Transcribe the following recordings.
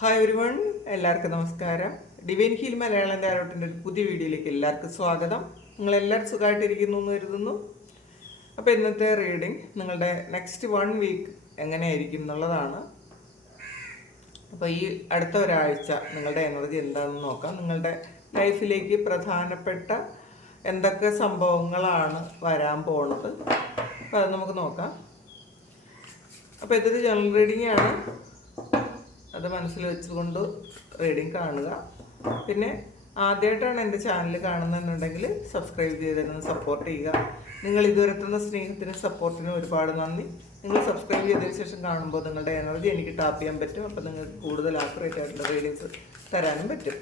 Hi everyone എല്ലാവർക്കും നമസ്കാരം. Divine heal Malayalam താരോട്ടിന്റെ ഒരു പുതിയ വീഡിയോയിലേക്ക് എല്ലാവർക്കും സ്വാഗതം. നിങ്ങൾ എല്ലാവരും സുഖമായിട്ടിരിക്കുന്നു എന്ന് കരുതുന്നു. അപ്പോൾ ഇന്നത്തെ റീഡിംഗ് നിങ്ങളുടെ നെക്സ്റ്റ് വൺ വീക്ക് എങ്ങനെയായിരിക്കും എന്നുള്ളതാണ്. അപ്പോൾ ഈ അടുത്ത ഒരാഴ്ച നിങ്ങളുടെ എനർജി എന്താണെന്ന് നോക്കാം. നിങ്ങളുടെ ലൈഫിലേക്ക് പ്രധാനപ്പെട്ട എന്തൊക്കെ സംഭവങ്ങളാണ് വരാൻ പോണത്. അപ്പോൾ അത് നമുക്ക് നോക്കാം. അപ്പോൾ ഇതൊരു ജനറൽ റീഡിംഗ് ആണ്. അത് മനസ്സിൽ വെച്ചുകൊണ്ട് റീഡിങ് കാണുക. പിന്നെ ആദ്യമായിട്ടാണ് എന്റെ ചാനൽ കാണുന്നുണ്ടെങ്കിൽ സബ്സ്ക്രൈബ് ചെയ്തിരുന്ന് സപ്പോർട്ട് ചെയ്യുക. നിങ്ങൾ ഇതുവരെ തന്ന സ്നേഹത്തിനും സപ്പോർട്ടിനും ഒരുപാട് നന്ദി. നിങ്ങൾ സബ്സ്ക്രൈബ് ചെയ്തതിന് ശേഷം കാണുമ്പോൾ നിങ്ങളുടെ എനർജി എനിക്ക് ടാപ്പ് ചെയ്യാൻ പറ്റും. അപ്പോൾ നിങ്ങൾക്ക് കൂടുതൽ ആക്യുറേറ്റ് ആയിട്ടുള്ള റീഡിങ്സ് തരാനും പറ്റും.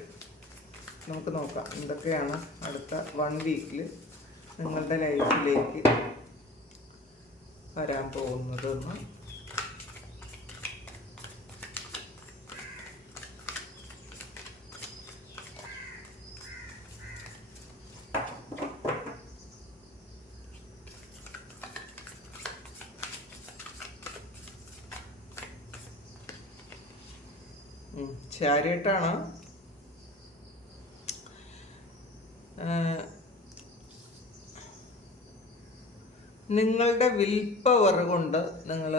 നമുക്ക് നോക്കാം എന്തൊക്കെയാണ് അടുത്ത വൺ വീക്കിൽ നിങ്ങളുടെ ലൈഫിലേക്ക് വരാൻ പോകുന്നതെന്ന്. ചാരിയട്ടാണ് നിങ്ങളുടെ വിൽ പവർ കൊണ്ട് നിങ്ങൾ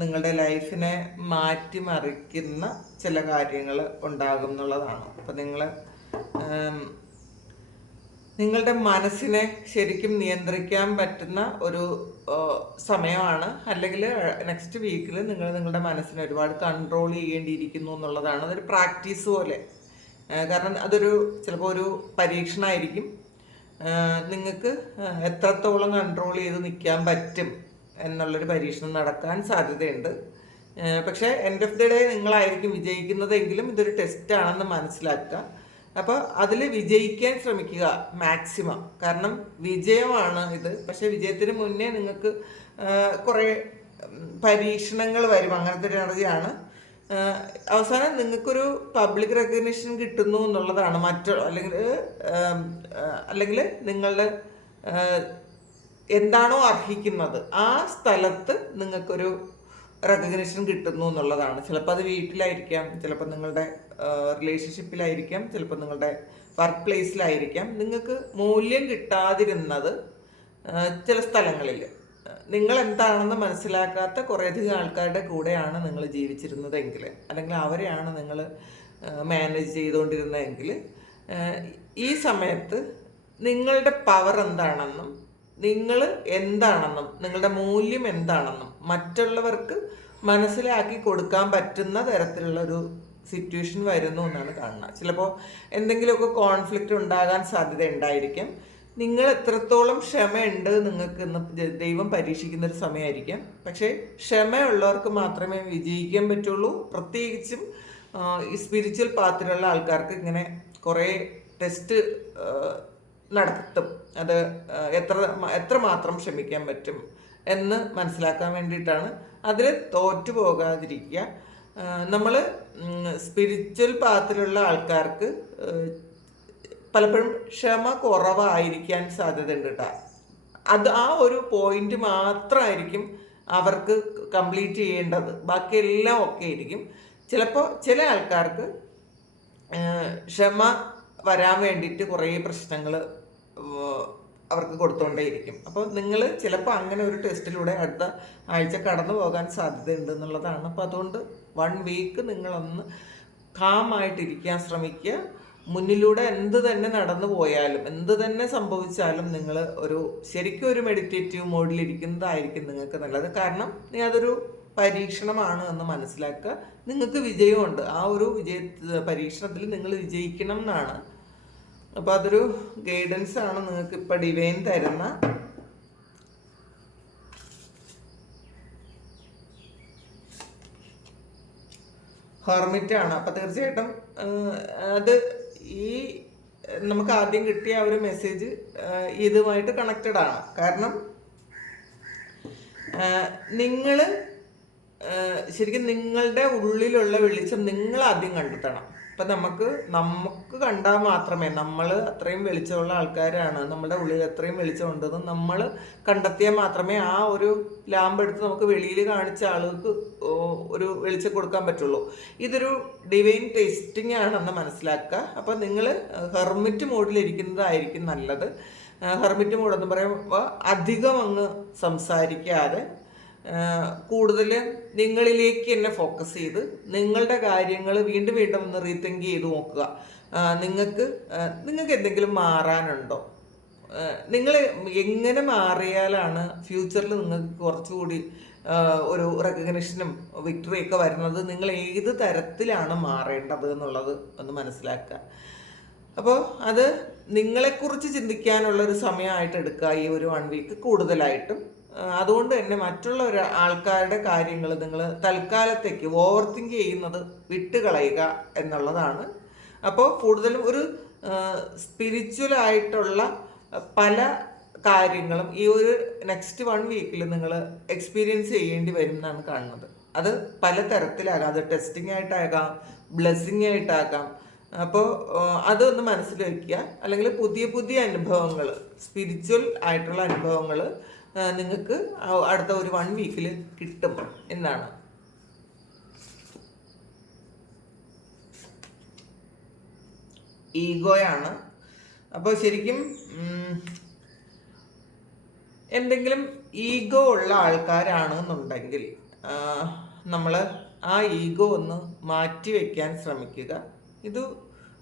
നിങ്ങളുടെ ലൈഫിനെ മാറ്റിമറിക്കുന്ന ചില കാര്യങ്ങൾ ഉണ്ടാകും എന്നുള്ളതാണ്. അപ്പം നിങ്ങൾ നിങ്ങളുടെ മനസ്സിനെ ശരിക്കും നിയന്ത്രിക്കാൻ പറ്റുന്ന ഒരു സമയമാണ്. അല്ലെങ്കിൽ നെക്സ്റ്റ് വീക്കിൽ നിങ്ങൾ നിങ്ങളുടെ മനസ്സിനെ ഒരുപാട് കൺട്രോൾ ചെയ്യേണ്ടിയിരിക്കുന്നു എന്നുള്ളതാണ്. അതൊരു പ്രാക്ടീസ് പോലെ. കാരണം അതൊരു ചിലപ്പോൾ ഒരു പരീക്ഷണമായിരിക്കും നിങ്ങൾക്ക് എത്രത്തോളം കൺട്രോൾ ചെയ്ത് നിൽക്കാൻ പറ്റും എന്നുള്ളൊരു പരീക്ഷണം നടക്കാൻ സാധ്യതയുണ്ട്. പക്ഷേ എൻഡ് ഓഫ് ദി ഡേ നിങ്ങളായിരിക്കും വിജയിക്കുന്നതെങ്കിലും ഇതൊരു ടെസ്റ്റാണെന്ന് മനസ്സിലാക്കുക. അപ്പോൾ അതിൽ വിജയിക്കാൻ ശ്രമിക്കുക മാക്സിമം. കാരണം വിജയമാണ് ഇത്. പക്ഷേ വിജയത്തിന് മുന്നേ നിങ്ങൾക്ക് കുറേ പരീക്ഷണങ്ങൾ വരും. അങ്ങനത്തെ ഒരു എനർജിയാണ്. അവസാനം നിങ്ങൾക്കൊരു പബ്ലിക് റെക്കഗ്നിഷൻ കിട്ടുന്നു എന്നുള്ളതാണ്. മറ്റു അല്ലെങ്കിൽ അല്ലെങ്കിൽ നിങ്ങളുടെ എന്താണോ അർഹിക്കുന്നത് ആ സ്ഥലത്ത് നിങ്ങൾക്കൊരു റെക്കഗ്നിഷൻ കിട്ടുന്നു എന്നുള്ളതാണ്. ചിലപ്പോൾ അത് വീട്ടിലായിരിക്കാം. ചിലപ്പോൾ നിങ്ങളുടെ റിലേഷൻഷിപ്പിലായിരിക്കാം ചിലപ്പോൾ നിങ്ങളുടെ വർക്ക് പ്ലേസിലായിരിക്കാം നിങ്ങൾക്ക് മൂല്യം കിട്ടാതിരുന്നത് ചില സ്ഥലങ്ങളിൽ. നിങ്ങൾ എന്താണെന്ന് മനസ്സിലാക്കാത്ത കുറേയധികം ആൾക്കാരുടെ കൂടെയാണ് നിങ്ങൾ ജീവിച്ചിരുന്നതെങ്കിൽ അല്ലെങ്കിൽ അവരെയാണ് നിങ്ങൾ മാനേജ് ചെയ്തുകൊണ്ടിരുന്നതെങ്കിൽ ഈ സമയത്ത് നിങ്ങളുടെ പവർ എന്താണെന്നും നിങ്ങൾ എന്താണെന്നും നിങ്ങളുടെ മൂല്യം എന്താണെന്നും മറ്റുള്ളവർക്ക് മനസ്സിലാക്കി കൊടുക്കാൻ പറ്റുന്ന തരത്തിലുള്ള ഒരു സിറ്റുവേഷൻ വരുന്നു എന്നാണ് കാണുന്നത്. ചിലപ്പോൾ എന്തെങ്കിലുമൊക്കെ കോൺഫ്ലിക്റ്റ് ഉണ്ടാകാൻ സാധ്യത ഉണ്ടായിരിക്കും. നിങ്ങൾ എത്രത്തോളം ക്ഷമയുണ്ട് നിങ്ങൾക്ക് ഇന്ന് ദൈവം പരീക്ഷിക്കുന്ന ഒരു സമയമായിരിക്കാം. പക്ഷേ ക്ഷമയുള്ളവർക്ക് മാത്രമേ വിജയിക്കാൻ പറ്റുള്ളൂ. പ്രത്യേകിച്ചും ഈ സ്പിരിച്വൽ പാത്തിലുള്ള ആൾക്കാർക്ക് ഇങ്ങനെ കുറേ ടെസ്റ്റ് നടത്തും. അത് എത്ര എത്ര മാത്രം ക്ഷമിക്കാൻ പറ്റും എന്ന് മനസ്സിലാക്കാൻ വേണ്ടിയിട്ടാണ്. അതിൽ തോറ്റു പോകാതിരിക്കുക നമ്മൾ സ്പിരിച്വൽ പാത്തിലുള്ള ആൾക്കാർക്ക് പലപ്പോഴും ക്ഷമ കുറവായിരിക്കാൻ സാധ്യതയുണ്ട് കേട്ടോ അത് ആ ഒരു പോയിന്റ് മാത്രമായിരിക്കും അവർക്ക് കംപ്ലീറ്റ് ചെയ്യേണ്ടത്. ബാക്കിയെല്ലാം ഒക്കെ ആയിരിക്കും. ചിലപ്പോൾ ചില ആൾക്കാർക്ക് ക്ഷമ വരാൻ വേണ്ടിയിട്ട് കുറേ പ്രശ്നങ്ങൾ അവർക്ക് കൊടുത്തുകൊണ്ടേയിരിക്കും അപ്പോൾ നിങ്ങൾ ചിലപ്പോൾ അങ്ങനെ ഒരു ടെസ്റ്റിലൂടെ അടുത്ത ആഴ്ച കടന്നു പോകാൻ സാധ്യതയുണ്ട് എന്നുള്ളതാണ്. അപ്പോൾ അതുകൊണ്ട് വൺ വീക്ക് നിങ്ങളൊന്ന് കാമായിട്ടിരിക്കാൻ ശ്രമിക്കുക. മുന്നിലൂടെ എന്ത് തന്നെ നടന്നു പോയാലും എന്ത് തന്നെ സംഭവിച്ചാലും നിങ്ങൾ ഒരു ശരിക്കും ഒരു മെഡിറ്റേറ്റീവ് മോഡിലിരിക്കുന്നതായിരിക്കും നിങ്ങൾക്ക് നല്ലത്. കാരണം നീ അതൊരു പരീക്ഷണമാണ് എന്ന് മനസ്സിലാക്കുക. നിങ്ങൾക്ക് വിജയമുണ്ട്. ആ ഒരു വിജയ പരീക്ഷണത്തിൽ നിങ്ങൾ വിജയിക്കണം എന്നാണ് അപ്പോൾ അതൊരു ഗൈഡൻസ് ആണ് നിങ്ങൾക്ക് ഇപ്പൊ ഡിവൈൻ തരുന്ന. ഹെർമിറ്റ് ആണ്. അപ്പം തീർച്ചയായിട്ടും അത് ഈ നമുക്ക് ആദ്യം കിട്ടിയ ഒരു മെസ്സേജ് ഇതുമായിട്ട് കണക്റ്റഡ് ആണ്. കാരണം നിങ്ങൾ ശരിക്കും നിങ്ങളുടെ ഉള്ളിലുള്ള വെളിച്ചം നിങ്ങൾ ആദ്യം കണ്ടെത്തണം. അപ്പം നമുക്ക് നമുക്ക് കണ്ടാൽ മാത്രമേ നമ്മൾ അത്രയും വെളിച്ചമുള്ള ആൾക്കാരാണ് നമ്മുടെ ഉള്ളിൽ അത്രയും വെളിച്ചമുണ്ടെന്ന് നമ്മൾ കണ്ടെത്തിയാൽ മാത്രമേ ആ ഒരു ലാമ്പ് എടുത്ത് നമുക്ക് വെളിയിൽ കാണിച്ച ആളുകൾക്ക് ഒരു വെളിച്ചം കൊടുക്കാൻ പറ്റുള്ളൂ. ഇതൊരു ഡിവൈൻ ടേസ്റ്റിംഗ് ആണെന്ന് മനസ്സിലാക്കുക. അപ്പോൾ നിങ്ങൾ ഹെർമിറ്റ് മോഡിലിരിക്കുന്നതായിരിക്കും നല്ലത്. ഹെർമിറ്റ് മോഡ് എന്ന് പറയുമ്പോൾ അധികം അങ്ങ് സംസാരിക്കാതെ കൂടുതൽ നിങ്ങളിലേക്ക് തന്നെ ഫോക്കസ് ചെയ്ത് നിങ്ങളുടെ കാര്യങ്ങൾ വീണ്ടും വീണ്ടും ഒന്ന് റീതിങ്ക് ചെയ്ത് നോക്കുക. നിങ്ങൾക്ക് നിങ്ങൾക്ക് എന്തെങ്കിലും മാറാനുണ്ടോ? നിങ്ങൾ എങ്ങനെ മാറിയാലാണ് ഫ്യൂച്ചറിൽ നിങ്ങൾക്ക് കുറച്ചുകൂടി ഒരു റെക്കഗ്നിഷനും വിക്ടറിയൊക്കെ വരുന്നത്? നിങ്ങൾ ഏത് തരത്തിലാണ് മാറേണ്ടത് എന്നുള്ളത് ഒന്ന് മനസ്സിലാക്കുക. അപ്പോൾ അത് നിങ്ങളെക്കുറിച്ച് ചിന്തിക്കാനുള്ള ഒരു സമയമായിട്ട് എടുക്കുക ഈ ഒരു വൺ വീക്ക് കൂടുതലായിട്ടും. അതുകൊണ്ട് തന്നെ മറ്റുള്ള ഒരു ആൾക്കാരുടെ കാര്യങ്ങൾ നിങ്ങൾ തൽക്കാലത്തേക്ക് ഓവർ തിങ്ക് ചെയ്യുന്നത് വിട്ടുകളയുക എന്നുള്ളതാണ്. അപ്പോൾ കൂടുതലും ഒരു സ്പിരിച്വൽ ആയിട്ടുള്ള പല കാര്യങ്ങളും ഈ ഒരു നെക്സ്റ്റ് വൺ വീക്കിൽ നിങ്ങൾ എക്സ്പീരിയൻസ് ചെയ്യേണ്ടി വരും എന്നാണ് കാണുന്നത്. അത് പല തരത്തിലാകാം അത് ടെസ്റ്റിംഗ് ആയിട്ടാകാം ബ്ലെസ്സിങ് ആയിട്ടാകാം. അപ്പോൾ അതൊന്ന് മനസ്സിൽ വയ്ക്കുക. അല്ലെങ്കിൽ പുതിയ പുതിയ അനുഭവങ്ങൾ സ്പിരിച്വൽ ആയിട്ടുള്ള അനുഭവങ്ങൾ നിങ്ങൾക്ക് അടുത്ത ഒരു വൺ വീക്കിൽ കിട്ടും എന്നാണ്. ഈഗോയാണ്. അപ്പോൾ ശരിക്കും എന്തെങ്കിലും ഈഗോ ഉള്ള ആൾക്കാരാണെന്നുണ്ടെങ്കിൽ നമ്മൾ ആ ഈഗോ ഒന്ന് മാറ്റി വയ്ക്കാൻ ശ്രമിക്കുക. ഇത്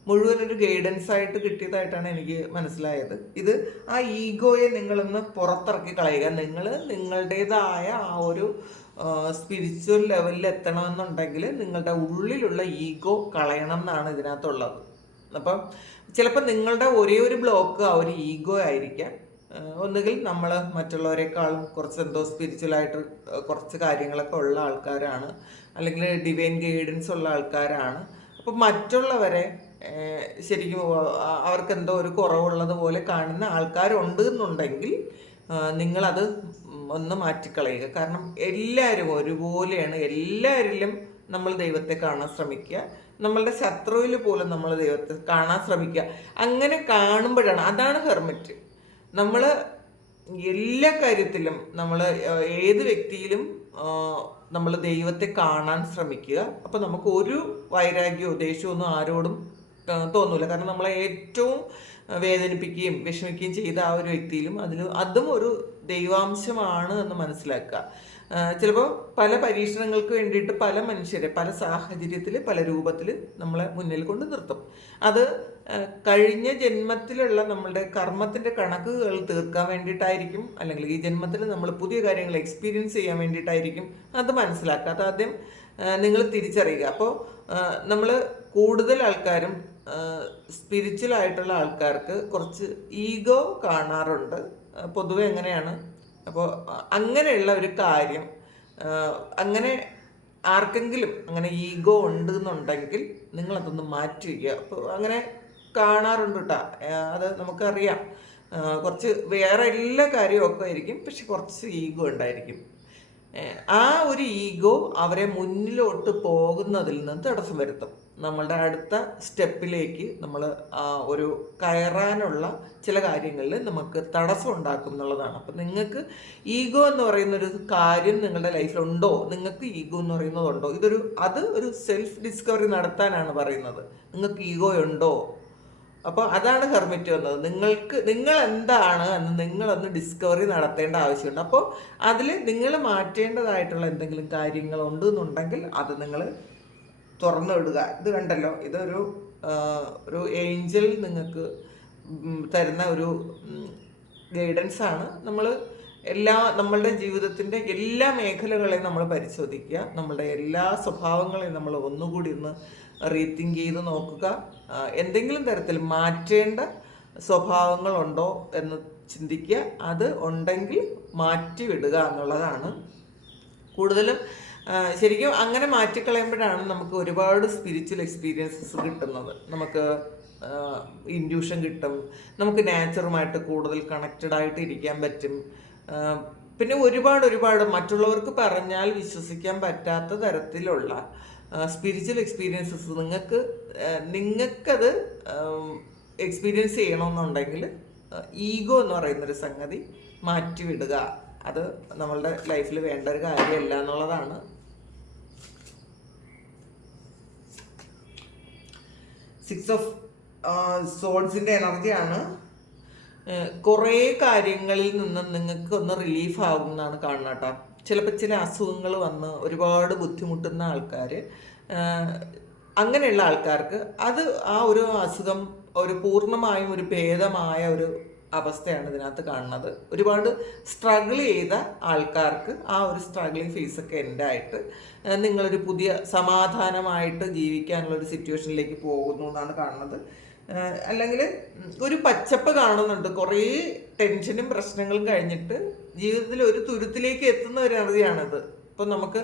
മുഴുവൻ ഒരു ഗൈഡൻസ് ആയിട്ട് കിട്ടിയതായിട്ടാണ് എനിക്ക് മനസ്സിലായത്. ഇത് ആ ഈഗോയെ നിങ്ങളൊന്ന് പുറത്തിറക്കി കളയുക. നിങ്ങൾ നിങ്ങളുടേതായ ആ ഒരു സ്പിരിച്വൽ ലെവലിൽ എത്തണമെന്നുണ്ടെങ്കിൽ നിങ്ങളുടെ ഉള്ളിലുള്ള ഈഗോ കളയണം എന്നാണ് ഇതിനകത്തുള്ളത്. അപ്പം ചിലപ്പോൾ നിങ്ങളുടെ ഒരേ ഒരു ബ്ലോക്ക് ആ ഒരു ഈഗോ ആയിരിക്കാം. ഒന്നുകിൽ നമ്മൾ മറ്റുള്ളവരെക്കാളും കുറച്ച് എന്തോ സ്പിരിച്വലായിട്ട് കുറച്ച് കാര്യങ്ങളൊക്കെ ഉള്ള ആൾക്കാരാണ്. അല്ലെങ്കിൽ ഡിവൈൻ ഗൈഡൻസ് ഉള്ള ആൾക്കാരാണ്. അപ്പം മറ്റുള്ളവരെ ശരിക്കും ആ- അവർക്ക് എന്തോ ഒരു കുറവുള്ളത് പോലെ കാണുന്ന ആൾക്കാരുണ്ട് എന്നുണ്ടെങ്കിൽ നിങ്ങളത് ഒന്ന് മാറ്റിക്കളയുക. കാരണം എല്ലാവരും ഒരുപോലെയാണ്. എല്ലാവരിലും നമ്മൾ ദൈവത്തെ കാണാൻ ശ്രമിക്കുക. നമ്മളുടെ ശത്രുവിൽ പോലും നമ്മൾ ദൈവത്തെ കാണാൻ ശ്രമിക്കുക. അങ്ങനെ കാണുമ്പോഴാണ് അതാണ് ഹെർമിറ്റ്. നമ്മൾ എല്ലാ കാര്യത്തിലും നമ്മൾ ഏത് വ്യക്തിയിലും നമ്മൾ ദൈവത്തെ കാണാൻ ശ്രമിക്കുക. അപ്പോൾ നമുക്ക് ഒരു വൈരാഗ്യമോ ദേഷ്യമോ ഒന്നും ആരോടും തോന്നൂല. കാരണം നമ്മളെ ഏറ്റവും വേദനിപ്പിക്കുകയും വിഷമിക്കുകയും ചെയ്ത ആ ഒരു വ്യക്തിയിലും അതിൽ അതും ഒരു ദൈവാംശമാണ് എന്ന് മനസ്സിലാക്കുക. ചിലപ്പോൾ പല പരീക്ഷണങ്ങൾക്ക് വേണ്ടിയിട്ട് പല മനുഷ്യരെ പല സാഹചര്യത്തിൽ പല രൂപത്തിൽ നമ്മളെ മുന്നിൽ കൊണ്ട് നിർത്തും. അത് കഴിഞ്ഞ ജന്മത്തിലുള്ള നമ്മളുടെ കർമ്മത്തിന്റെ കണക്കുകൾ തീർക്കാൻ വേണ്ടിയിട്ടായിരിക്കും അല്ലെങ്കിൽ ഈ ജന്മത്തിൽ നമ്മൾ പുതിയ കാര്യങ്ങൾ എക്സ്പീരിയൻസ് ചെയ്യാൻ വേണ്ടിയിട്ടായിരിക്കും അത് മനസ്സിലാക്കുക. അത് ആദ്യം നിങ്ങൾ തിരിച്ചറിയുക. അപ്പോൾ നമ്മൾ കൂടുതൽ ആൾക്കാരും സ്പിരിച്വൽ ആയിട്ടുള്ള ആൾക്കാർക്ക് കുറച്ച് ഈഗോ കാണാറുണ്ട്. പൊതുവെ എങ്ങനെയാണ്? അപ്പോൾ അങ്ങനെയുള്ള ഒരു കാര്യം അങ്ങനെ ആർക്കെങ്കിലും അങ്ങനെ ഈഗോ ഉണ്ട് എന്നുണ്ടെങ്കിൽ നിങ്ങളതൊന്ന് മാറ്റി വയ്ക്കുക അപ്പോൾ അങ്ങനെ കാണാറുണ്ട് കേട്ടോ അത് നമുക്കറിയാം. കുറച്ച് വേറെ എല്ലാ കാര്യവും ഒക്കെ ആയിരിക്കും പക്ഷെ കുറച്ച് ഈഗോ ഉണ്ടായിരിക്കും. ആ ഒരു ഈഗോ അവരെ മുന്നിലോട്ട് പോകുന്നതിൽ നിന്ന് തടസ്സം വരുത്തും. നമ്മളുടെ അടുത്ത സ്റ്റെപ്പിലേക്ക് നമ്മൾ ഒരു കയറാനുള്ള ചില കാര്യങ്ങളിൽ നമുക്ക് തടസ്സം ഉണ്ടാക്കും എന്നുള്ളതാണ്. അപ്പം നിങ്ങൾക്ക് ഈഗോ എന്ന് പറയുന്ന ഒരു കാര്യം നിങ്ങളുടെ ലൈഫിലുണ്ടോ? നിങ്ങൾക്ക് ഈഗോ എന്ന് പറയുന്നതുണ്ടോ? ഇതൊരു അത് ഒരു സെൽഫ് ഡിസ്കവറി നടത്താനാണ് പറയുന്നത്. നിങ്ങൾക്ക് ഈഗോ ഉണ്ടോ? അപ്പോൾ അതാണ് ഹെർമിറ്റ് വന്നത്. നിങ്ങൾക്ക് നിങ്ങൾ എന്താണ് എന്ന് നിങ്ങളൊന്ന് ഡിസ്കവറി നടത്തേണ്ട ആവശ്യമുണ്ട്. അപ്പോൾ അതിൽ നിങ്ങൾ മാറ്റേണ്ടതായിട്ടുള്ള എന്തെങ്കിലും കാര്യങ്ങൾ ഉണ്ട് എന്നുണ്ടെങ്കിൽ അത് നിങ്ങൾ തുറന്നു വിടുക ഇത് കണ്ടല്ലോ ഇതൊരു ഒരു ഏഞ്ചൽ നിങ്ങൾക്ക് തരുന്ന ഒരു ഗൈഡൻസ് ആണ്. നമ്മൾ എല്ലാ നമ്മളുടെ ജീവിതത്തിന്റെ എല്ലാ മേഖലകളെയും നമ്മൾ പരിശോധിക്കുക. നമ്മളുടെ എല്ലാ സ്വഭാവങ്ങളെയും നമ്മൾ ഒന്നുകൂടി ഒന്ന് റീത്തിങ്ക് ചെയ്ത് നോക്കുക. എന്തെങ്കിലും തരത്തിൽ മാറ്റേണ്ട സ്വഭാവങ്ങളുണ്ടോ എന്ന് ചിന്തിക്കുക. അത് ഉണ്ടെങ്കിൽ മാറ്റിവിടുക എന്നുള്ളതാണ്. കൂടുതലും ശരിക്കും അങ്ങനെ മാറ്റിക്കളയുമ്പോഴാണ് നമുക്ക് ഒരുപാട് സ്പിരിച്വൽ എക്സ്പീരിയൻസസ് കിട്ടുന്നത്. നമുക്ക് ഇൻഡ്യൂഷൻ കിട്ടും. നമുക്ക് നാച്ചറുമായിട്ട് കൂടുതൽ കണക്റ്റഡ് ആയിട്ട് ഇരിക്കാൻ പറ്റും. പിന്നെ ഒരുപാട് ഒരുപാട് മറ്റുള്ളവർക്ക് പറഞ്ഞാൽ വിശ്വസിക്കാൻ പറ്റാത്ത തരത്തിലുള്ള സ്പിരിച്വൽ എക്സ്പീരിയൻസസ് നിങ്ങൾക്ക് നിങ്ങൾക്കത് എക്സ്പീരിയൻസ് ചെയ്യണമെന്നുണ്ടെങ്കിൽ ഈഗോ എന്ന് പറയുന്നൊരു സംഗതി മാറ്റിവിടുക. അത് നമ്മളുടെ ലൈഫിൽ വേണ്ട ഒരു കാര്യമല്ല എന്നുള്ളതാണ് സിക്സ് ഓഫ് സോഡ്സിന്റെ എനർജിയാണ്. കുറേ കാര്യങ്ങളിൽ നിന്ന് നിങ്ങൾക്ക് ഒന്ന് റിലീഫ് ആകും എന്നാണ് കാണുന്നത് കേട്ടോ. ചിലപ്പോൾ ചില അസുഖങ്ങൾ വന്ന് ഒരുപാട് ബുദ്ധിമുട്ടുന്ന ആൾക്കാർ അങ്ങനെയുള്ള ആൾക്കാർക്ക് അത് ആ ഒരു അസുഖം ഒരു പൂർണമായും ഒരു ഭേദമായ ഒരു അവസ്ഥയാണ് ഇതിനകത്ത് കാണുന്നത്. ഒരുപാട് സ്ട്രഗിൾ ചെയ്ത ആൾക്കാർക്ക് ആ ഒരു സ്ട്രഗിളിങ് ഫേസൊക്കെ എൻഡായിട്ട് നിങ്ങളൊരു പുതിയ സമാധാനമായിട്ട് ജീവിക്കാനുള്ള ഒരു സിറ്റുവേഷനിലേക്ക് പോകുന്നു എന്നാണ് കാണുന്നത്. അല്ലെങ്കിൽ ഒരു പച്ചപ്പ് കാണുന്നുണ്ട്. കുറേ ടെൻഷനും പ്രശ്നങ്ങളും കഴിഞ്ഞിട്ട് ജീവിതത്തിൽ ഒരു തുരുത്തിലേക്ക് എത്തുന്ന ഒരു എനർജിയാണിത് ഇപ്പം നമുക്ക്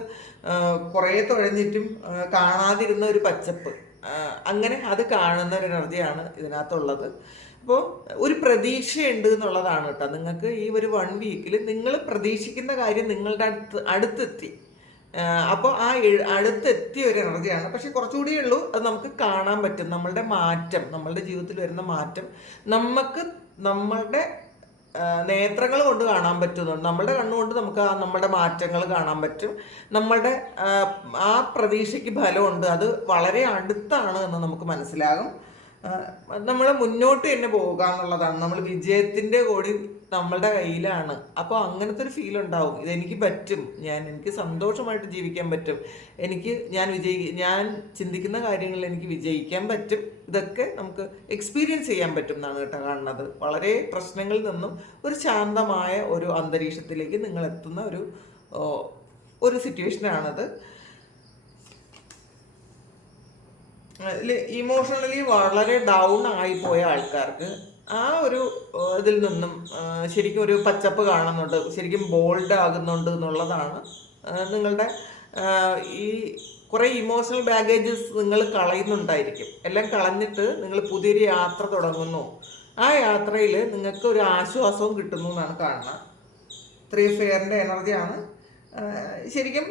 കുറേ തുഴഞ്ഞിട്ടും കാണാതിരുന്ന ഒരു പച്ചപ്പ് അങ്ങനെ അത് കാണുന്ന ഒരു എനർജിയാണ് ഇതിനകത്തുള്ളത്. അപ്പോൾ ഒരു പ്രതീക്ഷയുണ്ട് എന്നുള്ളതാണ് കേട്ടോ. നിങ്ങൾക്ക് ഈ ഒരു വൺ വീക്കിൽ നിങ്ങൾ പ്രതീക്ഷിക്കുന്ന കാര്യം നിങ്ങളുടെ അടുത്ത് അടുത്തെത്തി. അപ്പോൾ ആ അടുത്തെത്തിയ ഒരു എനർജിയാണ്. പക്ഷെ കുറച്ചുകൂടി ഉള്ളൂ അത് നമുക്ക് കാണാൻ പറ്റും. നമ്മളുടെ മാറ്റം നമ്മളുടെ ജീവിതത്തിൽ വരുന്ന മാറ്റം നമുക്ക് നമ്മളുടെ നേത്രങ്ങൾ കൊണ്ട് കാണാൻ പറ്റുന്നുണ്ട്. നമ്മുടെ കണ്ണുകൊണ്ട് നമുക്ക് ആ നമ്മുടെ മാറ്റങ്ങൾ കാണാൻ പറ്റും. നമ്മളുടെ ആ പ്രതീക്ഷയ്ക്ക് ഫലമുണ്ട്. അത് വളരെ അടുത്താണ് എന്ന് നമുക്ക് മനസ്സിലാകും. നമ്മൾ മുന്നോട്ട് തന്നെ പോകുക എന്നുള്ളതാണ്. നമ്മൾ വിജയത്തിന്റെ കൂടി നമ്മളുടെ കയ്യിലാണ്. അപ്പോൾ അങ്ങനത്തെ ഒരു ഫീൽ ഉണ്ടാവും. ഇതെനിക്ക് പറ്റും. ഞാൻ എനിക്ക് സന്തോഷമായിട്ട് ജീവിക്കാൻ പറ്റും. എനിക്ക് ഞാൻ വിജയി ഞാൻ ചിന്തിക്കുന്ന കാര്യങ്ങളിൽ എനിക്ക് വിജയിക്കാൻ പറ്റും. ഇതൊക്കെ നമുക്ക് എക്സ്പീരിയൻസ് ചെയ്യാൻ പറ്റും എന്നാണ് കേട്ടോ കാണുന്നത്. വളരെ പ്രശ്നങ്ങളിൽ നിന്നും ഒരു ശാന്തമായ ഒരു അന്തരീക്ഷത്തിലേക്ക് നിങ്ങൾ എത്തുന്ന ഒരു ഒരു സിറ്റുവേഷനാണത് ഇമോഷണലി വളരെ ഡൗൺ ആയി പോയ ആൾക്കാർക്ക് ആ ഒരു ഇതിൽ നിന്നും ശരിക്കും ഒരു പച്ചപ്പ് കാണുന്നുണ്ട് ശരിക്കും ബോൾഡ് ആകുന്നുണ്ട് എന്നുള്ളതാണ് നിങ്ങളുടെ ഈ കുറേ ഇമോഷണൽ ബാഗേജസ് നിങ്ങൾ കളയുന്നുണ്ടായിരിക്കും. എല്ലാം കളഞ്ഞിട്ട് നിങ്ങൾ പുതിയൊരു യാത്ര തുടങ്ങുന്നു. ആ യാത്രയിൽ നിങ്ങൾക്ക് ഒരു ആശ്വാസവും കിട്ടുന്നു എന്നാണ് കാണുന്നത്. ത്രീ ഫെയറിന്റെ എനർജിയാണ് ശരിക്കും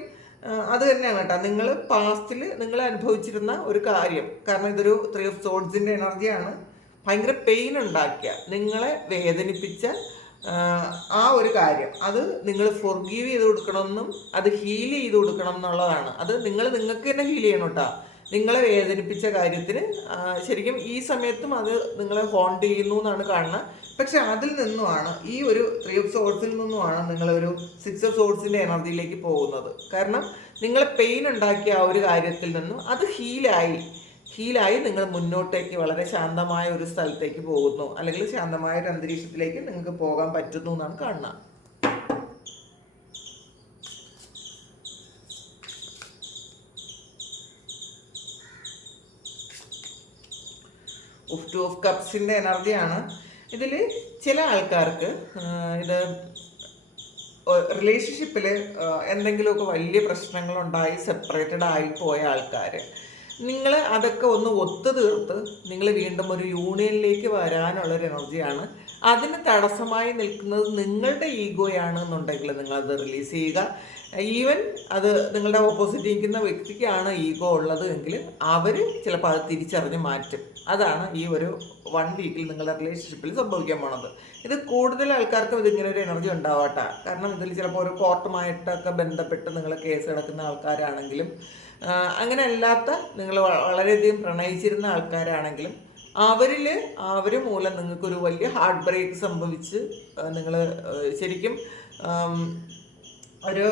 അത് തന്നെയാണ് കേട്ടോ. നിങ്ങൾ പാസ്റ്റിൽ നിങ്ങൾ അനുഭവിച്ചിരുന്ന ഒരു കാര്യം. കാരണം ഇതൊരു ത്രീ ഓഫ് സോഡ്സിന്റെ എനർജിയാണ് ഭയങ്കര പെയിൻ ഉണ്ടാക്കിയ നിങ്ങളെ വേദനിപ്പിച്ച ആ ഒരു കാര്യം. അത് നിങ്ങൾ ഫൊർഗീവ് ചെയ്ത് കൊടുക്കണമെന്നും അത് ഹീൽ ചെയ്ത് കൊടുക്കണം എന്നുള്ളതാണ്. അത് നിങ്ങൾ നിങ്ങൾക്ക് തന്നെ ഹീൽ ചെയ്യണം കേട്ടോ. നിങ്ങളെ വേദനിപ്പിച്ച കാര്യത്തിന് ശരിക്കും ഈ സമയത്തും അത് നിങ്ങളെ ഹോണ്ട് ചെയ്യുന്നു എന്നാണ് കാണുന്നത്. പക്ഷെ അതിൽ നിന്നുമാണ് ഈ ഒരു ത്രീ ഓഫ് സോഴ്സിൽ നിന്നുമാണ് നിങ്ങളൊരു സിക്സ് ഓഫ് സോഴ്സിന്റെ എനർജിയിലേക്ക് പോകുന്നത്. കാരണം നിങ്ങളെ പെയിൻ ഉണ്ടാക്കിയ ആ ഒരു കാര്യത്തിൽ നിന്നും അത് ഹീലായി ഹീലായി നിങ്ങൾ മുന്നോട്ടേക്ക് വളരെ ശാന്തമായ ഒരു സ്ഥലത്തേക്ക് പോകുന്നു. അല്ലെങ്കിൽ ശാന്തമായ ഒരു അന്തരീക്ഷത്തിലേക്ക് നിങ്ങൾക്ക് പോകാൻ പറ്റുന്നു എന്നാണ് കാണുന്നത്. ഓഫ് ടു ഓഫ് കപ്സിന്റെ എനർജിയാണ് ഇതിൽ ചില ആൾക്കാർക്ക് ഇത് റിലേഷൻഷിപ്പിൽ എന്തെങ്കിലുമൊക്കെ വലിയ പ്രശ്നങ്ങളുണ്ടായി സെപ്പറേറ്റഡ് ആയി പോയ ആൾക്കാർ നിങ്ങൾ അതൊക്കെ ഒന്ന് ഒത്തു തീർത്ത് നിങ്ങൾ വീണ്ടും ഒരു യൂണിയനിലേക്ക് വരാനുള്ളൊരു എനർജിയാണ്. അതിന് തടസ്സമായി നിൽക്കുന്നത് നിങ്ങളുടെ ഈഗോയാണ് എന്നുണ്ടെങ്കിൽ നിങ്ങളത് റിലീസ് ചെയ്യുക. ഈവൻ അത് നിങ്ങളുടെ ഓപ്പോസിറ്റ് നിൽക്കുന്ന വ്യക്തിക്കാണ് ഈഗോ ഉള്ളത് എങ്കിൽ അവർ ചിലപ്പോൾ അത് തിരിച്ചറിഞ്ഞ് മാറ്റും. അതാണ് ഈ ഒരു വൺ വീക്കിൽ നിങ്ങളുടെ റിലേഷൻഷിപ്പിൽ സംഭവിക്കാൻ പോണത്. ഇത് കൂടുതൽ ആൾക്കാർക്കും ഇതിങ്ങനെ ഒരു എനർജി ഉണ്ടാവട്ടെ. കാരണം ഇതിൽ ചിലപ്പോൾ ഒരു കോർട്ടുമായിട്ടൊക്കെ ബന്ധപ്പെട്ട് നിങ്ങൾ കേസ് കിടക്കുന്ന ആൾക്കാരാണെങ്കിലും അങ്ങനെ അല്ലാത്ത നിങ്ങൾ വളരെയധികം പ്രണയിച്ചിരുന്ന ആൾക്കാരാണെങ്കിലും അവരിൽ അവർ മൂലം നിങ്ങൾക്കൊരു വലിയ ഹാർട്ട് ബ്രേക്ക് സംഭവിച്ച് നിങ്ങൾ ശരിക്കും ഒരു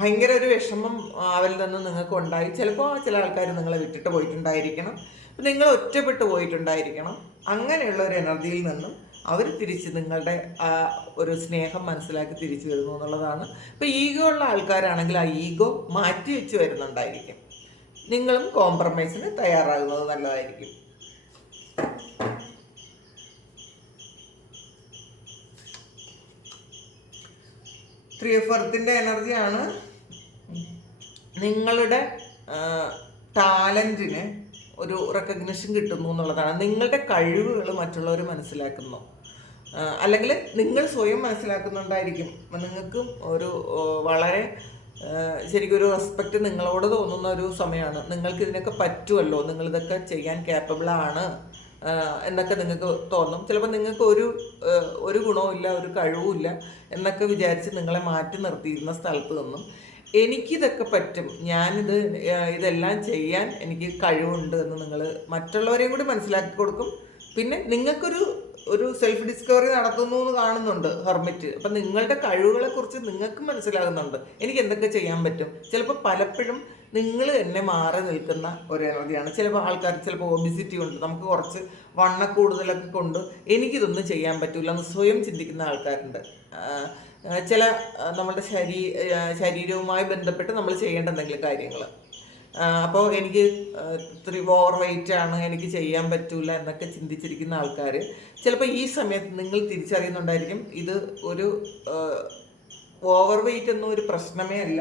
ഭയങ്കര ഒരു വിഷമം അവരിൽ നിന്ന് നിങ്ങൾക്ക് ഉണ്ടായി. ചിലപ്പോൾ ചില ആൾക്കാർ നിങ്ങളെ വിട്ടിട്ട് പോയിട്ടുണ്ടായിരിക്കണം. നിങ്ങൾ ഒറ്റപ്പെട്ടു പോയിട്ടുണ്ടായിരിക്കണം. അങ്ങനെയുള്ള ഒരു എനർജിയിൽ നിന്നും അവർ തിരിച്ച് നിങ്ങളുടെ ആ ഒരു സ്നേഹം മനസ്സിലാക്കി തിരിച്ചു വരുന്നു എന്നുള്ളതാണ്. ഇപ്പോൾ ഈഗോ ഉള്ള ആൾക്കാരാണെങ്കിൽ ആ ഈഗോ മാറ്റി വെച്ച് വരുന്നുണ്ടായിരിക്കും. നിങ്ങളും കോംപ്രമൈസിന് തയ്യാറാകുന്നത് നല്ലതായിരിക്കും. ത്രീ ഓഫ് എനർജിയാണ് നിങ്ങളുടെ ടാലന്റിന് ഒരു റെക്കഗ്നിഷൻ കിട്ടുന്നു എന്നുള്ളതാണ്. നിങ്ങളുടെ കഴിവുകൾ മറ്റുള്ളവർ മനസ്സിലാക്കുന്നു. അല്ലെങ്കിൽ നിങ്ങൾ സ്വയം മനസ്സിലാക്കുന്നുണ്ടായിരിക്കും. നിങ്ങൾക്കും ഒരു വളരെ ശരിക്കും ഒരു റെസ്പെക്റ്റ് നിങ്ങളോട് തോന്നുന്ന ഒരു സമയമാണ്. നിങ്ങൾക്ക് ഇതിനൊക്കെ പറ്റുമല്ലോ? നിങ്ങളിതൊക്കെ ചെയ്യാൻ ക്യാപ്പബിൾ ആണ് എന്നൊക്കെ നിങ്ങൾക്ക് തോന്നും. ചിലപ്പോൾ നിങ്ങൾക്ക് ഒരു ഒരു ഗുണവും ഇല്ല ഒരു കഴിവുമില്ല എന്നൊക്കെ വിചാരിച്ച് നിങ്ങളെ മാറ്റി നിർത്തിയിരുന്ന സ്ഥലത്ത് നിന്നും എനിക്കിതൊക്കെ പറ്റും. ഞാനിത് ഇതെല്ലാം ചെയ്യാൻ എനിക്ക് കഴിവുണ്ട് എന്ന് നിങ്ങൾ മറ്റുള്ളവരെയും കൂടി മനസ്സിലാക്കി കൊടുക്കും. പിന്നെ നിങ്ങൾക്കൊരു ഒരു സെൽഫ് ഡിസ്കവറി നടത്തുന്നു എന്ന് കാണുന്നുണ്ട് ഹെർമിറ്റ് അപ്പം നിങ്ങളുടെ കഴിവുകളെ കുറിച്ച് നിങ്ങൾക്ക് മനസ്സിലാകുന്നുണ്ട്. എനിക്ക് എന്തൊക്കെ ചെയ്യാൻ പറ്റും? ചിലപ്പോൾ പലപ്പോഴും നിങ്ങൾ തന്നെ മാറി നിൽക്കുന്ന ഒരു എനർജിയാണ് ചിലപ്പോൾ ആൾക്കാർ ചിലപ്പോൾ ഒബിസിറ്റി ഉണ്ട്. നമുക്ക് കുറച്ച് വണ്ണ കൂടുതലൊക്കെ കൊണ്ട് എനിക്കിതൊന്നും ചെയ്യാൻ പറ്റില്ല എന്ന് സ്വയം ചിന്തിക്കുന്ന ആൾക്കാരുണ്ട്. ചില നമ്മുടെ ശരീ ശരീരവുമായി ബന്ധപ്പെട്ട് നമ്മൾ ചെയ്യേണ്ട എന്തെങ്കിലും കാര്യങ്ങൾ അപ്പോൾ എനിക്ക് ഇത്തിരി ഓവർ വെയിറ്റ് ആണ് എനിക്ക് ചെയ്യാൻ പറ്റൂല എന്നൊക്കെ ചിന്തിച്ചിരിക്കുന്ന ആൾക്കാർ ചിലപ്പോൾ ഈ സമയത്ത് നിങ്ങൾ തിരിച്ചറിയുന്നുണ്ടായിരിക്കും ഇത് ഒരു ഓവർ വെയിറ്റ് എന്നൊരു പ്രശ്നമേ അല്ല.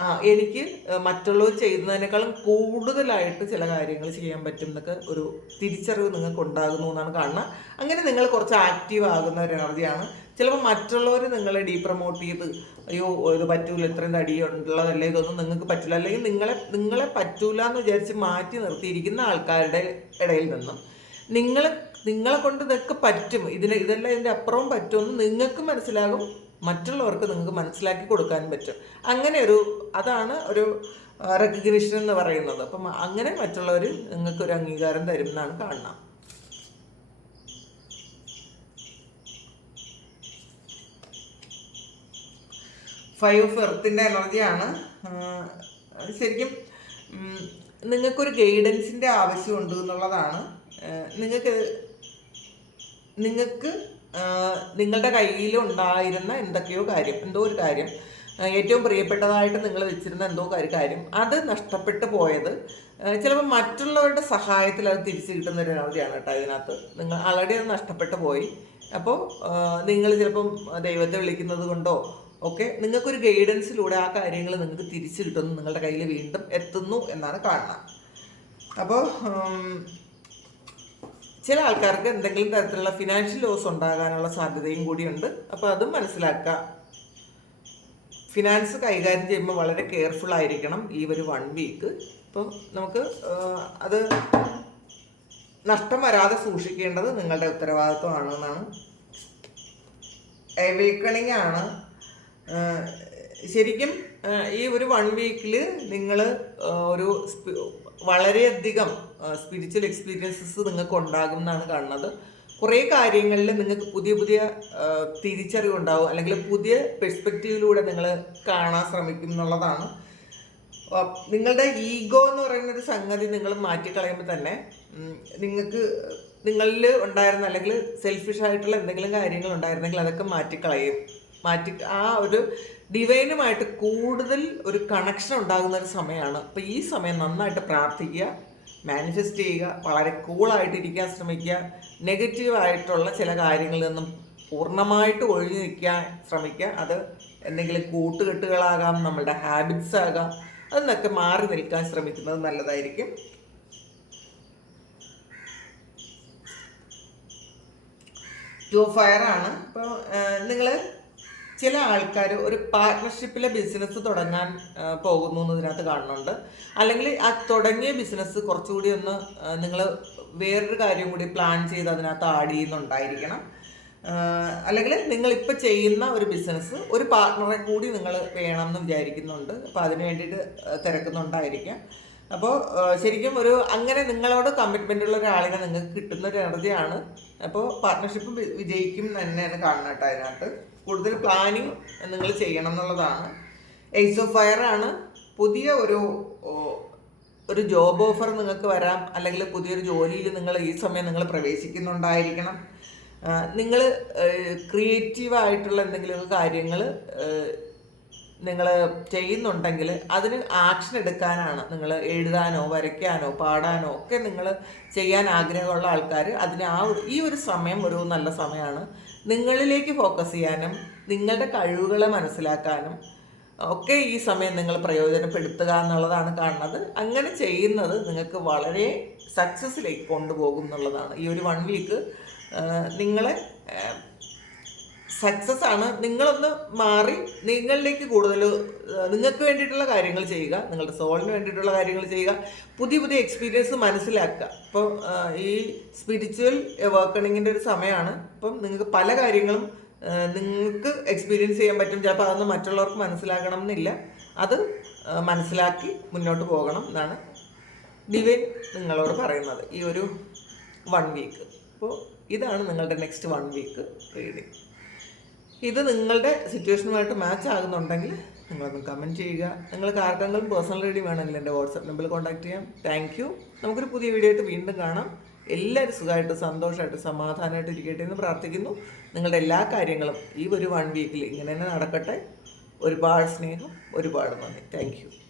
ആ എനിക്ക് മറ്റുള്ളവർ ചെയ്യുന്നതിനേക്കാളും കൂടുതലായിട്ട് ചില കാര്യങ്ങൾ ചെയ്യാൻ പറ്റും എന്നൊക്കെ ഒരു തിരിച്ചറിവ് നിങ്ങൾക്ക് ഉണ്ടാകുന്നു എന്നാണ് കാണുന്നത്. അങ്ങനെ നിങ്ങൾ കുറച്ച് ആക്റ്റീവ് ആകുന്ന ഒരു എനർജിയാണ് ചിലപ്പോൾ മറ്റുള്ളവർ നിങ്ങളെ ഡീപ്രമോട്ട് ചെയ്ത് അയ്യോ ഇത് പറ്റൂല ഇത്രയും തടി ഉള്ളതല്ലേ ഇതൊന്നും നിങ്ങൾക്ക് പറ്റില്ല അല്ലെങ്കിൽ നിങ്ങളെ നിങ്ങളെ പറ്റൂല എന്ന് വിചാരിച്ച് മാറ്റി നിർത്തിയിരിക്കുന്ന ആൾക്കാരുടെ ഇടയിൽ നിന്നും നിങ്ങൾ നിങ്ങളെ കൊണ്ട് ഇതൊക്കെ പറ്റും. ഇതിന് ഇതെല്ലാം ഇതിന്റെ അപ്പുറവും പറ്റുമെന്ന് നിങ്ങൾക്ക് മനസ്സിലാകും. മറ്റുള്ളവർക്ക് നിങ്ങൾക്ക് മനസ്സിലാക്കി കൊടുക്കാൻ പറ്റും. അങ്ങനെ ഒരു അതാണ് ഒരു റെക്കഗ്നിഷൻ എന്ന് പറയുന്നത്. അപ്പം അങ്ങനെ മറ്റുള്ളവർ നിങ്ങൾക്ക് ഒരു അംഗീകാരം തരും എന്നാണ് കാണുന്നത് ഫൈവ് ഓഫ് എർത്തിന്റെ എനർജിയാണ് ശരിക്കും നിങ്ങൾക്കൊരു ഗൈഡൻസിന്റെ ആവശ്യമുണ്ട് എന്നുള്ളതാണ്. നിങ്ങൾക്ക് നിങ്ങൾക്ക് നിങ്ങളുടെ കയ്യിൽ ഉണ്ടായിരുന്ന എന്തൊക്കെയോ കാര്യം എന്തോ ഒരു കാര്യം ഏറ്റവും പ്രിയപ്പെട്ടതായിട്ട് നിങ്ങൾ വെച്ചിരുന്ന എന്തോ കാര്യം അത് നഷ്ടപ്പെട്ടു പോയത് ചിലപ്പോൾ മറ്റുള്ളവരുടെ സഹായത്തിൽ അത് തിരിച്ചു കിട്ടുന്ന ഒരു എനർജിയാണ് കേട്ടോ ഇതിനകത്ത്. നിങ്ങൾ ആൾറെഡി അത് നഷ്ടപ്പെട്ടു പോയി. അപ്പോൾ നിങ്ങൾ ചിലപ്പം ദൈവത്തെ വിളിക്കുന്നത് കൊണ്ടോ ഒക്കെ നിങ്ങൾക്കൊരു ഗൈഡൻസിലൂടെ ആ കാര്യങ്ങൾ നിങ്ങൾക്ക് തിരിച്ചു കിട്ടുന്നു നിങ്ങളുടെ കയ്യിൽ വീണ്ടും എത്തുന്നു എന്നാണ് കാണുന്നത്. അപ്പോൾ ചില ആൾക്കാർക്ക് എന്തെങ്കിലും തരത്തിലുള്ള ഫിനാൻഷ്യൽ ലോസ് ഉണ്ടാകാനുള്ള സാധ്യതയും കൂടിയുണ്ട്. അപ്പോൾ അതും മനസ്സിലാക്കുക ഫിനാൻസ് കൈകാര്യം ചെയ്യുമ്പോൾ വളരെ കെയർഫുൾ ആയിരിക്കണം ഈ ഒരു വൺ വീക്ക് അപ്പോൾ നമുക്ക് അത് നഷ്ടം വരാതെ സൂക്ഷിക്കേണ്ടത് നിങ്ങളുടെ ഉത്തരവാദിത്വമാണ് എന്നാണ് എവേക്കണിങ് ആണ് ശരിക്കും ഈ ഒരു വൺ വീക്കിൽ നിങ്ങൾ ഒരു വളരെയധികം സ്പിരിച്വൽ എക്സ്പീരിയൻസസ് നിങ്ങൾക്ക് ഉണ്ടാകും എന്നാണ് കാണുന്നത്. കുറേ കാര്യങ്ങളിൽ നിങ്ങൾക്ക് പുതിയ പുതിയ തിരിച്ചറിവ് തിരിച്ചറിവുണ്ടാവും. അല്ലെങ്കിൽ പുതിയ പെർസ്പെക്റ്റീവിലൂടെ നിങ്ങൾ കാണാൻ ശ്രമിക്കും എന്നുള്ളതാണ്. നിങ്ങളുടെ ഈഗോ എന്ന് പറയുന്ന ഒരു സംഗതി നിങ്ങൾ മാറ്റിക്കളയുമ്പോൾ തന്നെ നിങ്ങൾക്ക് നിങ്ങളിൽ ഉണ്ടായിരുന്ന അല്ലെങ്കിൽ സെൽഫിഷ് ആയിട്ടുള്ള എന്തെങ്കിലും കാര്യങ്ങൾ ഉണ്ടായിരുന്നെങ്കിൽ അതൊക്കെ മാറ്റിക്കളയും. മാറ്റി ആ ഒരു ഡിവൈനുമായിട്ട് കൂടുതൽ ഒരു കണക്ഷൻ ഉണ്ടാകുന്ന ഒരു സമയമാണ്. അപ്പോൾ ഈ സമയം നന്നായിട്ട് പ്രാർത്ഥിക്കുക. മാനിഫെസ്റ്റ് ചെയ്യുക വളരെ കൂളായിട്ട് ഇരിക്കാൻ ശ്രമിക്കുക നെഗറ്റീവായിട്ടുള്ള ചില കാര്യങ്ങളിൽ നിന്നും പൂർണമായിട്ട് ഒഴിഞ്ഞു നിൽക്കാൻ ശ്രമിക്കുക. അത് എന്തെങ്കിലും കൂട്ടുകെട്ടുകളാകാം നമ്മളുടെ ഹാബിറ്റ്സ് ആകാം അതെന്നൊക്കെ മാറി നിൽക്കാൻ ശ്രമിക്കുന്നത് നല്ലതായിരിക്കും. ടു ഫയർ ആണ്. അപ്പോൾ നിങ്ങൾ ചില ആൾക്കാർ ഒരു പാർട്ട്ണർഷിപ്പിലെ ബിസിനസ് തുടങ്ങാൻ പോകുന്നു ഇതിനകത്ത് കാണുന്നുണ്ട്. അല്ലെങ്കിൽ ആ തുടങ്ങിയ ബിസിനസ് കുറച്ചുകൂടി ഒന്ന് നിങ്ങൾ വേറൊരു കാര്യം കൂടി പ്ലാൻ ചെയ്ത് അതിനകത്ത് ആഡ് ചെയ്യുന്നുണ്ടായിരിക്കണം. അല്ലെങ്കിൽ നിങ്ങൾ ഇപ്പോൾ ചെയ്യുന്ന ഒരു ബിസിനസ് ഒരു പാർട്ട്ണറെ കൂടി നിങ്ങൾ വേണം എന്ന് വിചാരിക്കുന്നുണ്ട്. അപ്പോൾ അതിന് വേണ്ടിയിട്ട് തിരക്കുന്നുണ്ടായിരിക്കാം. അപ്പോൾ ശരിക്കും ഒരു അങ്ങനെ നിങ്ങളോട് കമ്മിറ്റ്മെന്റ് ഉള്ള ഒരാളിനെ നിങ്ങൾക്ക് കിട്ടുന്ന ഒരു എനർജിയാണ് അപ്പോൾ പാർട്ട്ണർഷിപ്പ് വിജയിക്കും തന്നെയാണ് കാണുന്നത് കേട്ടോ അതിനകത്ത്. കൂടുതൽ പ്ലാനിങ് നിങ്ങൾ ചെയ്യണം എന്നുള്ളതാണ്. എയ്സ് ഓഫ് ഫയർ ആണ് പുതിയ ഒരു ഒരു ജോബ് ഓഫർ നിങ്ങൾക്ക് വരാം. അല്ലെങ്കിൽ പുതിയൊരു ജോലിയിൽ നിങ്ങൾ ഈ സമയം നിങ്ങൾ പ്രവേശിക്കുന്നുണ്ടായിരിക്കണം. നിങ്ങൾ ക്രിയേറ്റീവായിട്ടുള്ള എന്തെങ്കിലും കാര്യങ്ങൾ നിങ്ങൾ ചെയ്യുന്നുണ്ടെങ്കിൽ അതിന് ആക്ഷൻ എടുക്കാനാണ് നിങ്ങൾ എഴുതാനോ വരയ്ക്കാനോ പാടാനോ ഒക്കെ നിങ്ങൾ ചെയ്യാൻ ആഗ്രഹമുള്ള ആൾക്കാർ അതിന് ആ ഈ ഒരു സമയം ഒരു നല്ല സമയമാണ്. നിങ്ങളിലേക്ക് ഫോക്കസ് ചെയ്യാനും നിങ്ങളുടെ കഴിവുകളെ മനസ്സിലാക്കാനും ഒക്കെ ഈ സമയം നിങ്ങൾ പ്രയോജനപ്പെടുത്തുക എന്നുള്ളതാണ് കാണുന്നത്. അങ്ങനെ ചെയ്യുന്നത് നിങ്ങൾക്ക് വളരെ സക്സസ്സിലേക്ക് കൊണ്ടുപോകും എന്നുള്ളതാണ്. ഈ ഒരു വൺ വീക്ക് നിങ്ങളെ സക്സസ് ആണ്. നിങ്ങളൊന്ന് മാറി നിങ്ങളിലേക്ക് കൂടുതൽ നിങ്ങൾക്ക് വേണ്ടിയിട്ടുള്ള കാര്യങ്ങൾ ചെയ്യുക നിങ്ങളുടെ സോളിന് വേണ്ടിയിട്ടുള്ള കാര്യങ്ങൾ ചെയ്യുക പുതിയ പുതിയ എക്സ്പീരിയൻസ് മനസ്സിലാക്കുക. ഇപ്പം ഈ സ്പിരിച്വൽ വർക്കണിങ്ങിന്റെ ഒരു സമയമാണ്. അപ്പം നിങ്ങൾക്ക് പല കാര്യങ്ങളും നിങ്ങൾക്ക് എക്സ്പീരിയൻസ് ചെയ്യാൻ പറ്റും. ചിലപ്പോൾ അതൊന്നും മറ്റുള്ളവർക്ക് മനസ്സിലാക്കണം എന്നില്ല. അത് മനസ്സിലാക്കി മുന്നോട്ട് പോകണം എന്നാണ് ഡിവൈൻ നിങ്ങളോട് പറയുന്നത്. ഈ ഒരു വൺ വീക്ക് അപ്പോൾ ഇതാണ് നിങ്ങളുടെ നെക്സ്റ്റ് വൺ വീക്ക് റീഡിങ് ഇത് നിങ്ങളുടെ സിറ്റുവേഷനുമായിട്ട് മാച്ച് ആകുന്നുണ്ടെങ്കിൽ നിങ്ങളൊന്ന് കമന്റ് ചെയ്യുക. നിങ്ങൾക്ക് ആർക്കെങ്കിലും പേഴ്സണൽ റീഡിങ് വേണമെങ്കിൽ എന്റെ വാട്സപ്പ് നമ്പറിൽ കോൺടാക്ട് ചെയ്യാം. താങ്ക് യു നമുക്കൊരു പുതിയ വീഡിയോ ആയിട്ട് വീണ്ടും കാണാം. എല്ലാവരും സുഖമായിട്ട് സന്തോഷമായിട്ട് സമാധാനമായിട്ട് ഇരിക്കട്ടെ എന്ന് പ്രാർത്ഥിക്കുന്നു. നിങ്ങളുടെ എല്ലാ കാര്യങ്ങളും ഈ ഒരു വൺ വീക്കിൽ ഇങ്ങനെ തന്നെ നടക്കട്ടെ. ഒരുപാട് സ്നേഹം ഒരുപാട് നന്ദി. താങ്ക്